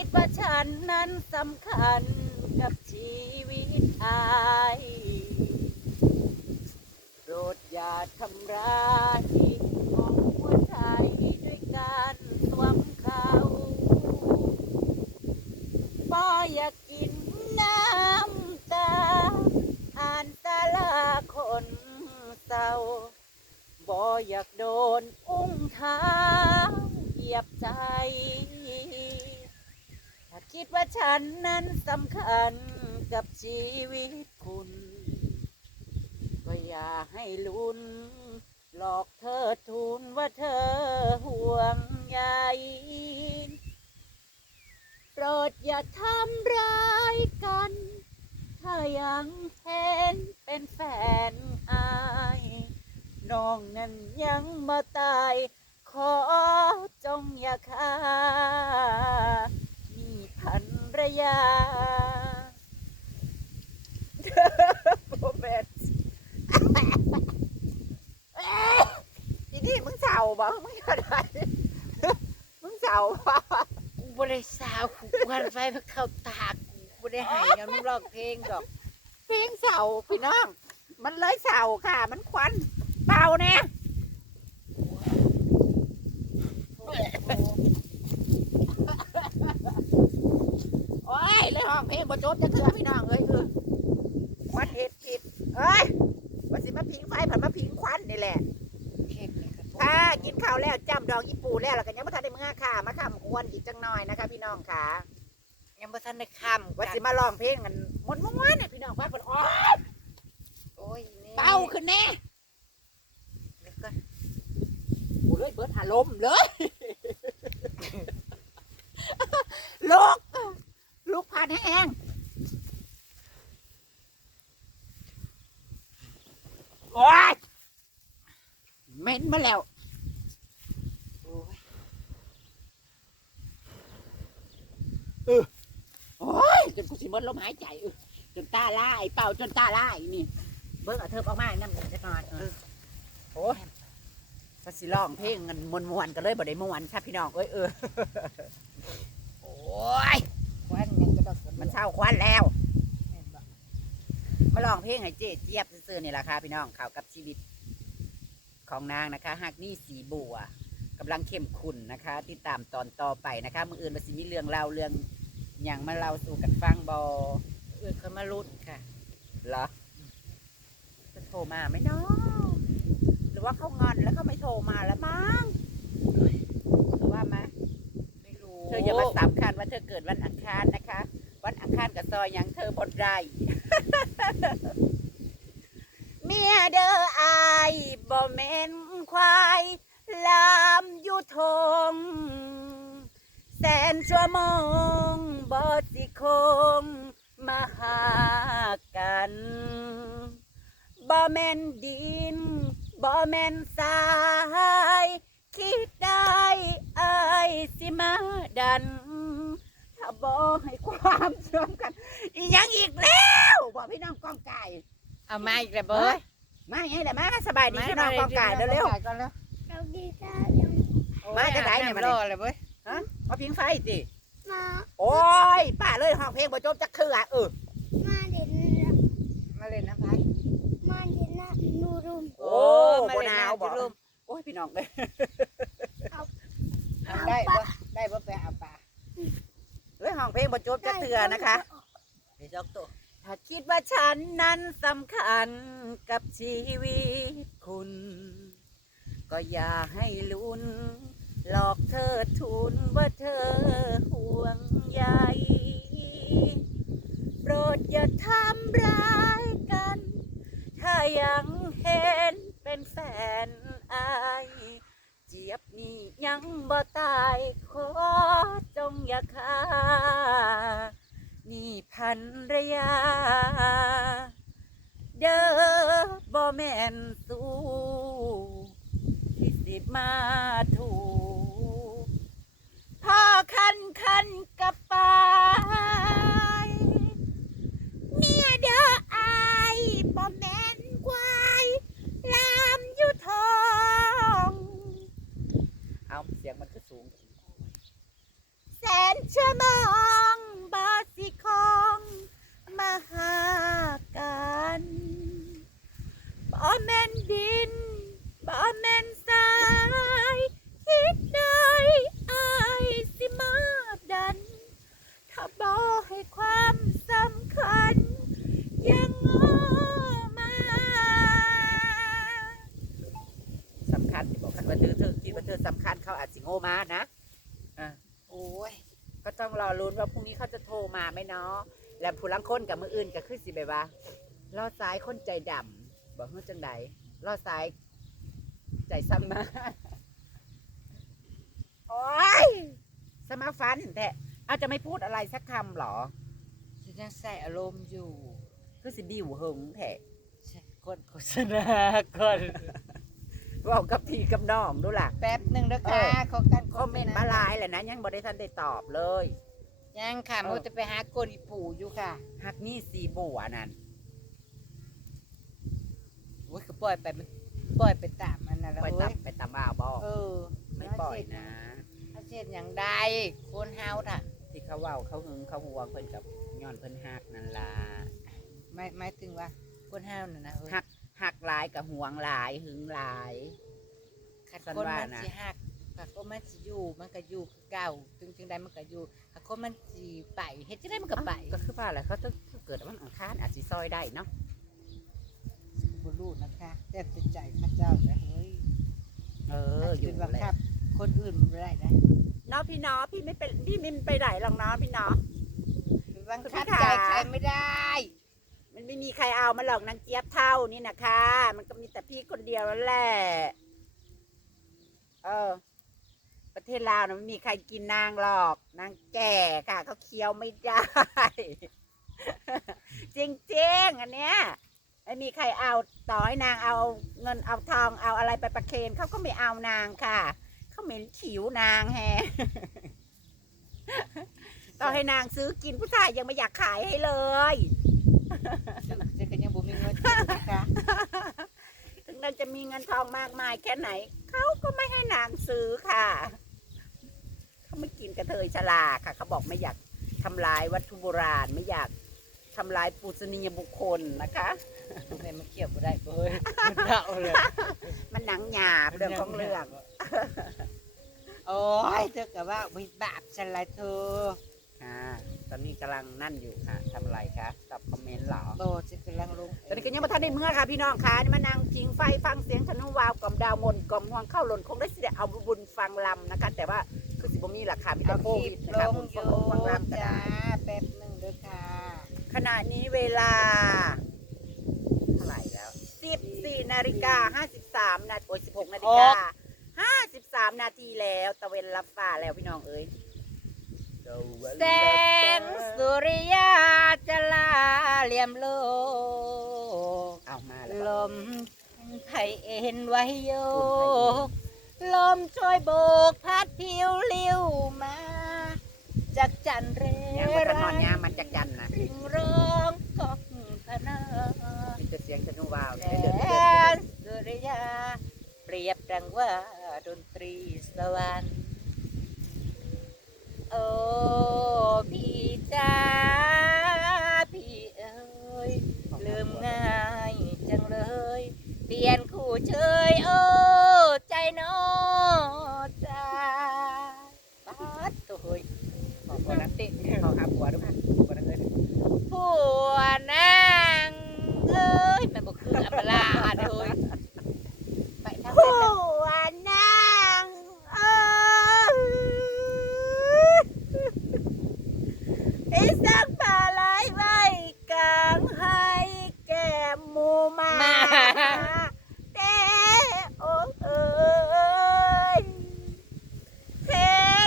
คิดว่าฉันนั้นสำคัญกับชีวิตอายโปรดอย่าทำร้าย กับชีวิตคุณ ก็อย่าให้ลุ้น หลอกเธอทูลว่าเธอห่วงใยโปรดอย่าทำร้ายกัน ถ้ายังเห็นเป็นแฟนอาย น้องนั้นยังมาตาย ขอจงอย่าฆ่ามีพันรยา โบเบตทีนี่มึงเศร้าบ่มึงอะไรมึงเศร้าบ่ กูบ่ได้สาวกูวันไฟมาเข้าตากูกูบ่ได้ใหายกันมึง ร้องเพลงดอก เพลงเศร้าพี่น้อง มันเลยเศร้าค่ะ มันควันเป่าเนี่ยโอ้ยเลยห้องเพลงบ่จบจะเถื่อพี่น้องเอ้ยคือควันเห็ดผิดเอ้ยว่าสิมาพิงไฟผันมาพิงควันนี่แหละค่ะ กินข้าวแล้วจำดอกญี่ปุ่นแล้วแล้วก็ยังไม่ทันได้เมื่อค่ะ มาคำควรอีกจังหน่อยนะคะ พี่น้องค่ะ ยังบ่ทันได้ข้ามว่าสิมาร้องเพลงกันมวนม้วนๆน่ะพี่น้องฟังคนอ๋อโอ้ยนี่เป่าขึ้นแน่เดี๋ยวก่อนโอ้เลยเบิดอารมณ์เลยลูกลูกผ่านแห้งโอ้ยเหม็นมาแล้วโอ้ยโอ้ย จนกูสิหมดลมหายใจเออจนตาลายเป่าจนตาลายนี่ เบิ้งเอาเธอออกมาน้ำจะนอนเออโอ้ยก็สิร้องเพลงกันมวนๆกันเลยบ่ได้มวนครับพี่น้องเอ้ยเออโอ้ยควันยังก็ดอกมันเช่าควันแล้วแม่นบ่มาลองเพลงให้เจ๊เจี๊ยบซื่อๆนี่แหละค่ะพี่น้องข่าวกับชีวิตของนางนะคะหากนี่สีบัวกำลังเข้มขุนนะคะ ติดตามตอนต่อไปนะคะมืออื่นมาสิมีเรื่องเล่าเรื่อง อย่างมาเล่าสู่กันฟังบอเอื้อเขามาลุ้นค่ะเหรอจะโทรมาไหมเนาะหรือว่าเขางอนแล้วเขาไม่โทรมาแล้วมั้งหรือว่ามาไม่รู้เธออย่ามาสำคัญว่าเธอเกิดวันอังคารนะคะ วันอังคารกับซอยหยังเธอบนไรเมียเด้ออายบ่แม่นควายลามอยู่ทงแสนชั่วโมง บ่สิคงมาหากันบ่แม่นดินบ่แม่นทราย คิดได้อายสิมาดัน ถ้าบ่ให้ความเชื่อมกันอีหยังอีกแล้วบอกพี่น้องกองไก่เอามาอีกแล้วเบ้ยมาไงแหละมาสบายดีพี่น้องกองไก่เร็วก่อนแล้วเราดีจ้ายังมาจะไหนเนี่ยมามารดิอเลยเบ้ยๆฮะมาพิงไฟติมา โอ้ยป้าเลยห้องเพลงบ่จบจักคืออะเออมาเด่นมาเล่นน้ำพายมาเด่นนะนูรุมโอ้มาบ่เล่นหนาวน้ำบ่จุลุมโอ้ยพี่น้องเลยเอาได้บ่ได้บ่ไปเอาปลาเฮ้ยห้องเพลงบ่จบจักเทื่อนะคะเดี๋ยวจอกตัวถ้าคิดว่าฉันนั้นสำคัญกับชีวิตคุณ ก็อย่าให้ลุ้น หลอกเธอทุนว่าเธอห่วงใยโปรดอย่าทำร้ายกัน ถ้ายังเห็นเป็นแฟนอายเจี๊ยบนี่ยังบ่ตายขอจงอย่าฆ่านี่พันรยา เด้อบ่แม่นสู้ที่สิมา พ่อคันคันกับปายเมียเด้ออายบ่แม่นควายลามอยู่ทอง เอาเสียงมันก็สูง แสนชั่วโมง ไหมเนาะแล้วผู้ลังคนกับมืออื่นก็คือสิแบบว่าล่อซ้ายคนใจดำบอกเฮ้ยจังใดล่อซ้าย ใจซ้ำมาโอ๊ยสมาฟันแต่อาจจะไม่พูดอะไรสักคำหรอฉันยังใส่อารมณ์อยู่ คือสิบิวหึงแท้ฉันคนโฆษณาก่อนเว่ากับพี่กับน้องดูล่ะ แป๊บหนึ่งนะเอคะอขอการโฆคอมษเมนต์ณามาหลายแหละนะ ยังบริทันได้ตอบเลย ยังค่ะเออโมจะไปหาโกนอีปู่อยู่ค่ะฮักนี่สีบัวนั่นโอ้ยก็ปล่อยไปมันปล่อยไปตามมันนะแล้วไปเว้ตับยไปตำบ่าวบอเออไม่ปล่อยนะ ถ้าเช่นอย่างใดคนเฮาน่ะที่เขาเว่าเขาหึงเขาห่วงเพิ่นกับย้อนเพิ่นหักนั่นล่ะไม่หมายถึงว่าคนเฮาน่ะนะเฮ้ยหักหักหลายกับห่วงหลายหึงหลาย ขัดฉันคนว่ามันนะสิหัก ขัดคนมันสิอยู่มันก็อยู่คือเก่าจึงจึงใดมันก็อยู่ขัดคนมันสิไปเฮ็ดจังไดมันก็ไปก็คือว่าแหละเขาต้องเกิดวันอังคารอาจสิซอยได้เนาะบ่รู้นะคะแต่จิตใจข้าเจ้าน่ะเฮ้ยเอออยู่เป็นบังแหละคับ คนอื่นบ่ได้นะเนาะพี่เนาะพี่ไม่เป็นพี่ไม่ไปไหนหรอกเนาะพี่เนาะเป็นบังคุณคับพี่ขาใจใครไม่ได้ มันไม่มีใครเอามาหรอกนางเจี๊ยบเท่านี่นะคะ มันก็มีแต่พี่คนเดียวนั่นแหละเออ ประเทศลาวนะไม่มีใครกินนางหรอก นางแก่ค่ะเขาเคี้ยวไม่ได้ จริงๆอันเนี้ยไม่มีใครเอาต่อให้นางเอาเงินเอาทองเอาอะไรไปประเคนเขาก็ไม่เอานางค่ะเขาเหม็นขิวนางแฮต่อให้นางซื้อกินผู้ชายยังไม่อยากขายให้เลยจะก็ยังบ่มีเงินกินนะคะถึงนางจะมีเงินทองมากมายแค่ไหน เขาก็ไม่ให้นางซื้อค่ะ เขาไม่กินกระเทยฉลาดค่ะ เขาบอกไม่อยากทำลายวัตถุโบราณไม่อยากทำลายปูชนียบุคคลนะคะทำไมมันเกี่ยวบ่ได้เบ้ยมันเดาเลยมันหนังหยาบเรื่องของเรื่องโอ้ยเธอก็ว่าวิบาปฉันละเธอค่ะตอนนี้กำลังนั่นอยู่ค่ะทำอะไรคะตอบคอมเมนต์เหรอโบฉันกำลังลงตอนนี้ก็ยังมาทันได้เมื่อค่ะ พี่น้องค่ะนี่มานั่งจิงไฟฟังเสียงธนูวาวกล่อมดาวมนต์กล่อมห่วงเข้าหล่นคงได้สิได้เอาบุญฟังลำนะคะ แต่ว่าคือ สิบมีราคามีแต่เอาโคคลิวิปดลนะคะงบุญอยู่ฟังลำก็จ้าได้แป๊บหนึ่งเด้อค่ะขณะนี้เวลา เท่าไหร่แล้วสิบสี่นาฬิกาห้าสิบสามนาทีโอ้ยสิบหกนาฬิกาห้าสิบสามนาทีแล้วตะเวนรับฟ้าแล้วพี่น้องเอ้ยแสงสุริยาจะลาเหลี่ยมโลก เอามาแล้วลมไผ่เอ็นไว้โยก ลมช่วยโบกพัดผิวลิ้วมา จากจันเรยังมาทันนไรอนยามมันจะกันนะริงร้องกอกพนามีแต่เสียงธนูวาวแสเดือดเดือดงสุริยา เปรียบดังว่าดนตรีสวรรค์โอ้พี่จ้าพี่เอ้ยลืมง่ายจังเลย เปลี่ยนคู่เชยโอ้ใจน้อจ้าปัดโอ้ย ขอบคุณนะติ๊กขอหาผัวด้วยค่ะผัวนั่นเลย ผัวนางเอ้ยมันบอกคืออัปลาเด้ยไปทางไป ผั ทาง วนางเอ้ยไอ้สักปลาไหลไว้กลางให้แก้มหมูหมาเด้โอ้เอ้ยเพ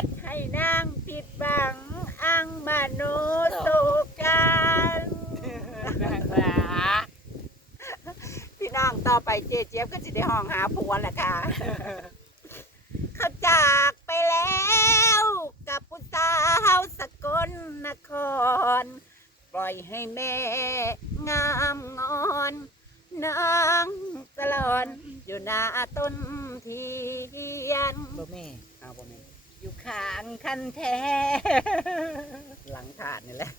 ชรให้นางผิดบังอังมโนสุกัน นางลา พี่น้องต่อไปเจเจี๊ยบก็จะได้ห้องหา ผัวแหละค่ะ เขาจากไปแล้วกับผู้สาวสกลนคร ปล่อยให้แม่งามงอนนางสลอน อยู่หน้าต้นเทียน บ่แม่เอาบ่แม่ อยู่ข้างคันแท้ หลังถาดนี่แหละ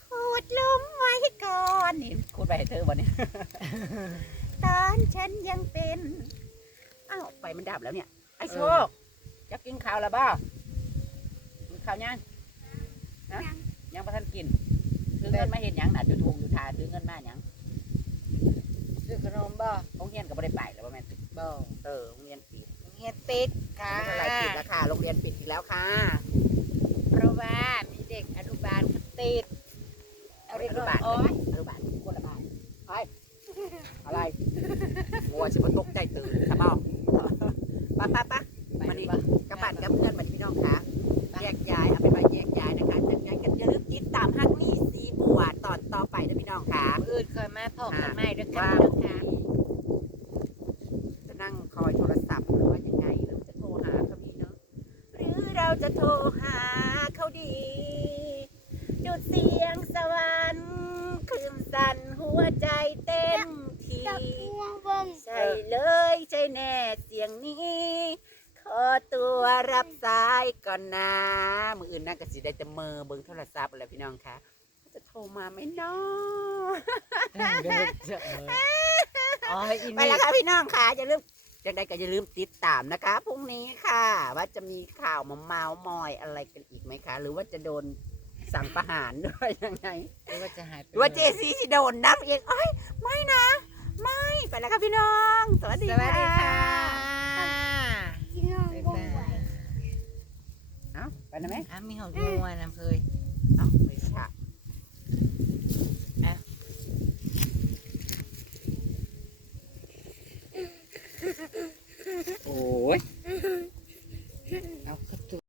ขุดหลุมไว้ก่อนนี่ขุด ไปให้เธอบ่เนี่ยตอนฉันยังเป็นอ้าวไฟมันดับแล้วเนี่ย ไอ้โชคจะกินข้าวแล้วบ่กินข้าวยังฮะยังประทันกินถือเงินมาเห็นยังน่ะอยู่ทงอยู่ทาถือเงินมาหยังซื้อขนมบ่โรงเรียนก็บ่ได้ไปแล้วว่าแม่นบ่เออโรงเรียนปิดเฮียปิดค่ะ ไม่เป็นไรปิดแล้วค่ะโรงเรียนปิดอีกแล้วค่ะเพราะว่ามีเด็กอนุบาลเขาติด เอาเรียกอนุบาลโอ้ยอนุบาลคนละบาทไป อะไรงัวชิบตกใจตื่นสะเบ้าปะปะปะมานี่กระบาดกับเพื่อนมาที่พี่น้องคะแยกย้ายเอาเป็นว่าแยกย้ายนะคะจากย้ายกันอย่าลืมติดตามฮักนี่สีบัวตอนต่อไปนะพี่น้องค่ะมืออื่นเคยมาพบกันใหม่ด้วยกันว่านะคะจะนั่งคอยโทรศัพท์หรือว่ายังไงหรือจะโทรหาเขาดีเนาะหรือเราจะโทรหาเขาดีดูดเสียงสวรรค์คลื่นสั่นหัวใจเต้นที จับหัวเบิ่ง ใช่เลยใช่แน่เสียงนี้ ขอตัว รับสายก่อนนะมืออื่นน่าก็สิได้แต่เมอเบิ่งโทรศัพท์อะไรพี่น้องคะจะโทรมาไหมนาะอ๋ออินไปแล้วค่ะพี่น้องค่ะอย่าลืมยังไงก็อย่าลืมติดตามนะคะพรุ่งนี้ค่ะ ว่าจะมีข่าวมาเมาส์มอยอะไรกันอีกไหมคะ หรือว่าจะโดนสั่งประหารด้วยยังไงหรือว่าจะหายไปหรือว่าเจซีจะโดนนับเองอ้ยไม่นะ ไม่ไปแล้วค่ะพี่น้อง สวัสดีสวั นะแม่อ้ามีหอกงัวน้ำเพยเอ้าไปสะโอ้ยเอา